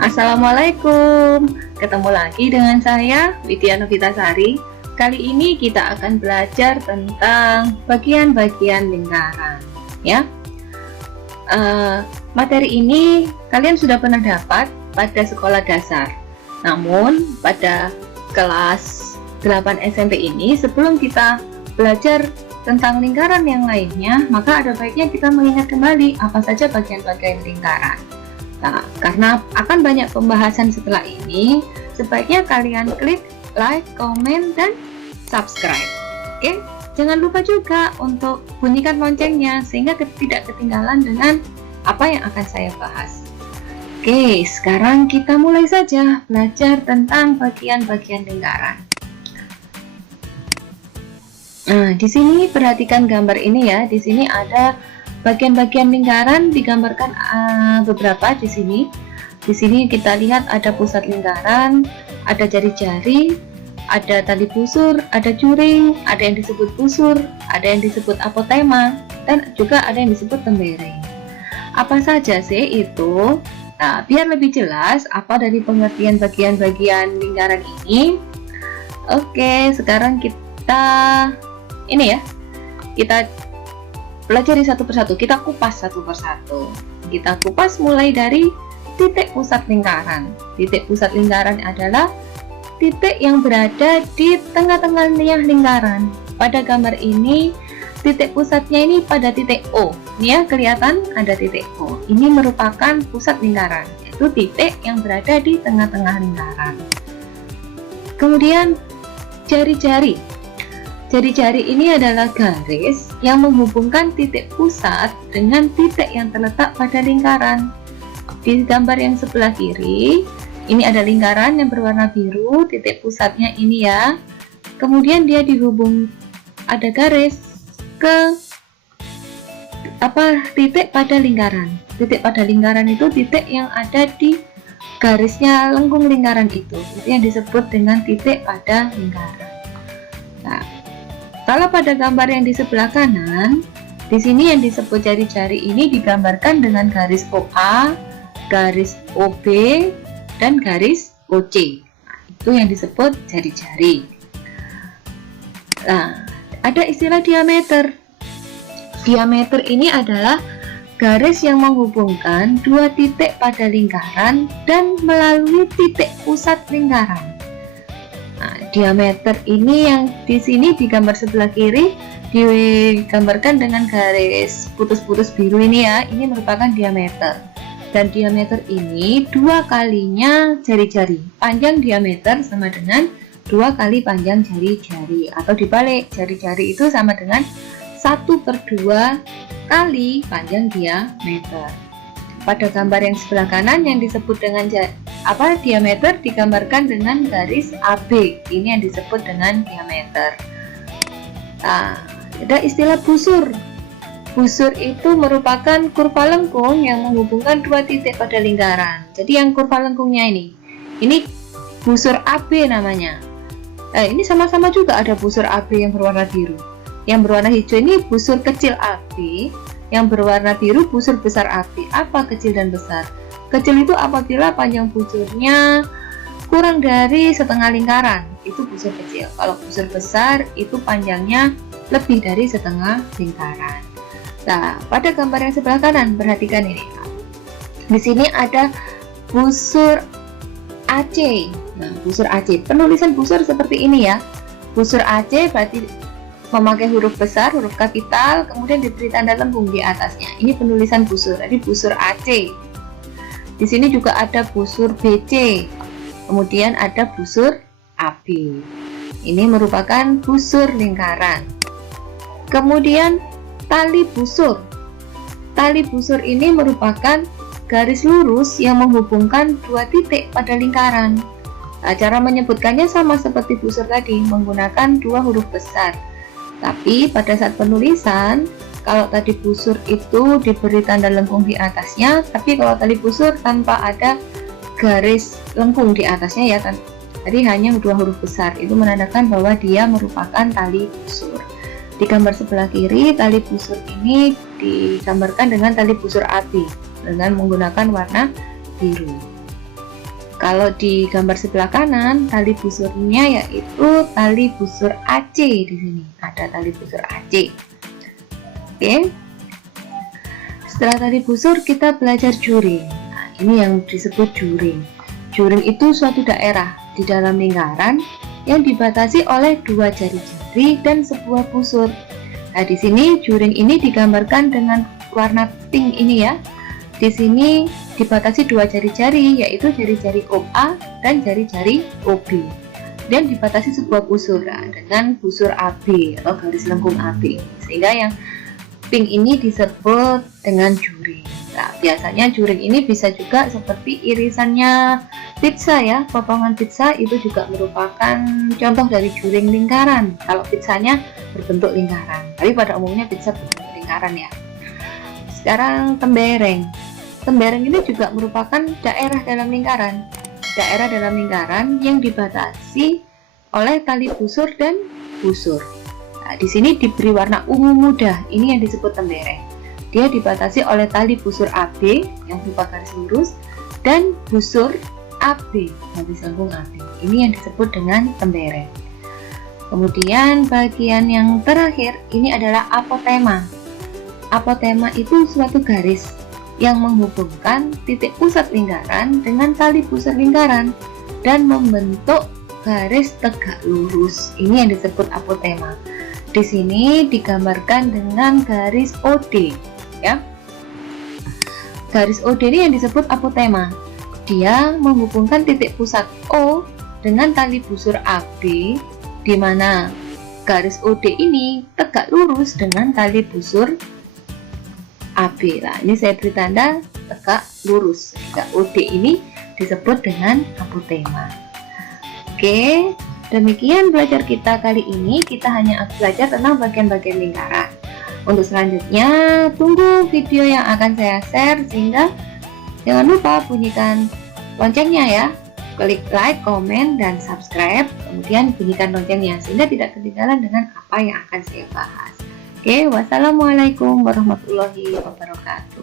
Assalamualaikum, ketemu lagi dengan saya Widya Novitasari. Kali ini kita akan belajar tentang bagian-bagian lingkaran ya. Materi ini kalian sudah pernah dapat pada sekolah dasar. Namun pada kelas 8 SMP ini, sebelum kita belajar tentang lingkaran yang lainnya, maka ada baiknya kita mengingat kembali apa saja bagian-bagian lingkaran. Nah, karena akan banyak pembahasan setelah ini, sebaiknya kalian klik like, komen, dan subscribe. Oke, jangan lupa juga untuk bunyikan loncengnya sehingga tidak ketinggalan dengan apa yang akan saya bahas. Oke, sekarang kita mulai saja belajar tentang bagian-bagian lingkaran. Nah, di sini perhatikan gambar ini ya. Di sini ada bagian-bagian lingkaran digambarkan beberapa di sini. Di sini kita lihat ada pusat lingkaran, ada jari-jari, ada tali busur, ada juring, ada yang disebut busur, ada yang disebut apotema, dan juga ada yang disebut tembereng. Apa saja sih itu? Nah, biar lebih jelas apa dari pengertian bagian-bagian lingkaran ini. Oke, sekarang kita kita pelajari satu persatu, kita kupas satu persatu. Kita kupas mulai dari titik pusat lingkaran. Titik pusat lingkaran adalah titik yang berada di tengah-tengah lingkaran. Pada gambar ini, titik pusatnya ini pada titik O. Ini ya, kelihatan ada titik O. Ini merupakan pusat lingkaran, yaitu titik yang berada di tengah-tengah lingkaran. Kemudian jari-jari. Jari-jari ini adalah garis yang menghubungkan titik pusat dengan titik yang terletak pada lingkaran. Di gambar yang sebelah kiri, ini ada lingkaran yang berwarna biru, titik pusatnya ini ya. Kemudian dia dihubung, ada garis ke titik pada lingkaran. Titik pada lingkaran itu titik yang ada di garisnya lengkung lingkaran itu yang disebut dengan titik pada lingkaran. Nah, kalau pada gambar yang di sebelah kanan, di sini yang disebut jari-jari ini digambarkan dengan garis OA, garis OB, dan garis OC. Nah, itu yang disebut jari-jari. Nah, ada istilah diameter. Diameter ini adalah garis yang menghubungkan dua titik pada lingkaran dan melalui titik pusat lingkaran. Nah, diameter ini yang di sini di gambar sebelah kiri digambarkan dengan garis putus-putus biru ini ya. Ini merupakan diameter. Dan diameter ini dua kalinya jari-jari. Panjang diameter sama dengan dua kali panjang jari-jari. Atau dibalik, jari-jari itu sama dengan 1/2 kali panjang diameter. Pada gambar yang sebelah kanan yang disebut dengan diameter digambarkan dengan garis AB. Ini yang disebut dengan diameter. Nah, ada istilah busur. Busur itu merupakan kurva lengkung yang menghubungkan dua titik pada lingkaran. Jadi yang kurva lengkungnya ini busur AB namanya. Ini sama-sama juga ada busur AB yang berwarna biru. Yang berwarna hijau ini busur kecil AB. Yang berwarna biru busur besar AB. Apa kecil dan besar? Kecil itu apabila panjang busurnya kurang dari setengah lingkaran, itu busur kecil. Kalau busur besar itu panjangnya lebih dari setengah lingkaran. Nah, pada gambar yang sebelah kanan, perhatikan ini. Di sini ada busur AC. Nah, busur AC. Penulisan busur seperti ini ya. Busur AC berarti memakai huruf besar, huruf kapital, kemudian diberi tanda lengkung di atasnya. Ini penulisan busur, jadi busur AC. Di sini juga ada busur BC, kemudian ada busur AB. Ini merupakan busur lingkaran. Kemudian tali busur. Tali busur ini merupakan garis lurus yang menghubungkan dua titik pada lingkaran. Nah, cara menyebutkannya sama seperti busur tadi, menggunakan dua huruf besar. Tapi pada saat penulisan, kalau tadi busur itu diberi tanda lengkung di atasnya, tapi kalau tali busur tanpa ada garis lengkung di atasnya ya kan. Tadi hanya dua huruf besar, itu menandakan bahwa dia merupakan tali busur. Di gambar sebelah kiri, tali busur ini digambarkan dengan tali busur AB dengan menggunakan warna biru. Kalau di gambar sebelah kanan, tali busurnya yaitu tali busur AC. Di sini ada tali busur AC. Oke. Setelah tali busur, kita belajar juring. Nah, ini yang disebut juring. Juring itu suatu daerah di dalam lingkaran yang dibatasi oleh dua jari-jari dan sebuah busur. Nah, di sini juring ini digambarkan dengan warna pink ini ya. Di sini dibatasi dua jari-jari, yaitu jari-jari OA dan jari-jari OB, dan dibatasi sebuah busur dengan busur AB atau garis lengkung AB, sehingga yang pink ini disebut dengan juring. Nah, biasanya juring ini bisa juga seperti irisannya pizza ya, potongan pizza itu juga merupakan contoh dari juring lingkaran kalau pizzanya berbentuk lingkaran, tapi pada umumnya pizza berbentuk lingkaran ya. Sekarang tembereng. Tembereng ini juga merupakan daerah dalam lingkaran. Daerah dalam lingkaran yang dibatasi oleh tali busur dan busur. Nah, di sini diberi warna ungu muda. Ini yang disebut tembereng. Dia dibatasi oleh tali busur AB yang berupa garis lurus dan busur AB, garis lengkung AB. Ini yang disebut dengan tembereng. Kemudian bagian yang terakhir ini adalah apotema. Apotema itu suatu garis yang menghubungkan titik pusat lingkaran dengan tali busur lingkaran dan membentuk garis tegak lurus. Ini yang disebut apotema. Di sini digambarkan dengan garis OD ya. Garis OD ini yang disebut apotema. Dia menghubungkan titik pusat O dengan tali busur AB, di mana garis OD ini tegak lurus dengan tali busur AB. Nah, ini saya beri tanda tegak lurus. Jika OD ini disebut dengan apotema. Oke, demikian belajar kita kali ini. Kita hanya belajar tentang bagian-bagian lingkaran. Untuk selanjutnya, tunggu video yang akan saya share, sehingga jangan lupa bunyikan loncengnya ya. Klik like, komen, dan subscribe. Kemudian bunyikan loncengnya sehingga tidak ketinggalan dengan apa yang akan saya bahas. Oke, wassalamualaikum warahmatullahi wabarakatuh.